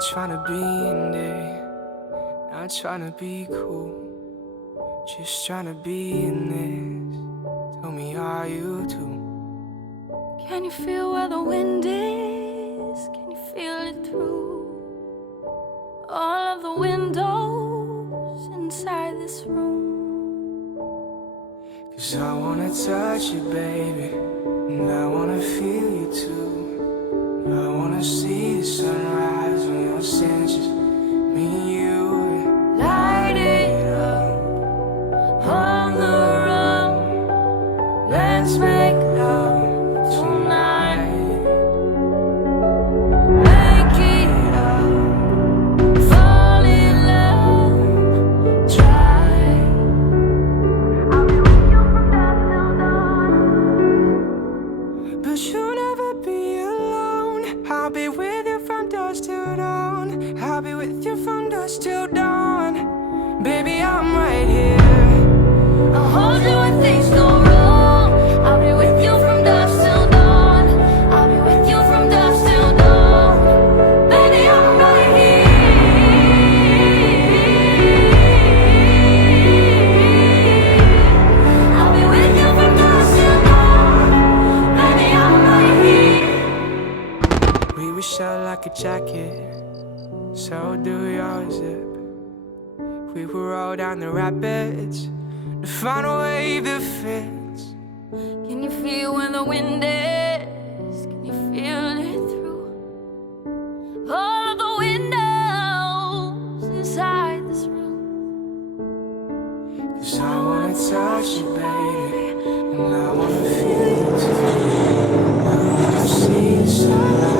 Not trying to be in there, not trying to be cool, just trying to be in this. Tell me, are you too? Can you feel where the wind is? Can you feel it through all of the windows inside this room? 'Cause I wanna touch you, baby, and I wanna feel you too. I wanna see the sunrise on your senses, me and you. Light it up on the run. Let's make love tonight. Make it up, fall in love, try. I'll be with you from dusk till dawn. But you'll never be alone. I'll be with you from dusk till dawn. I'll be with you from dusk till dawn. Baby, I'm right here. I'll hold you when things go wrong. I'll be with you from dusk till dawn. I'll be with you from dusk till dawn. Baby, I'm right here. I'll be with you from dusk till dawn. Baby, I'm right here. We were shut like a jacket, so do your zip. We will roll down the rapids to find a wave that fits. Can you feel where the wind is? Can you feel it through all of the windows inside this room? 'Cause I wanna touch you, baby, and I wanna feel you too. I wanna see the sunlight.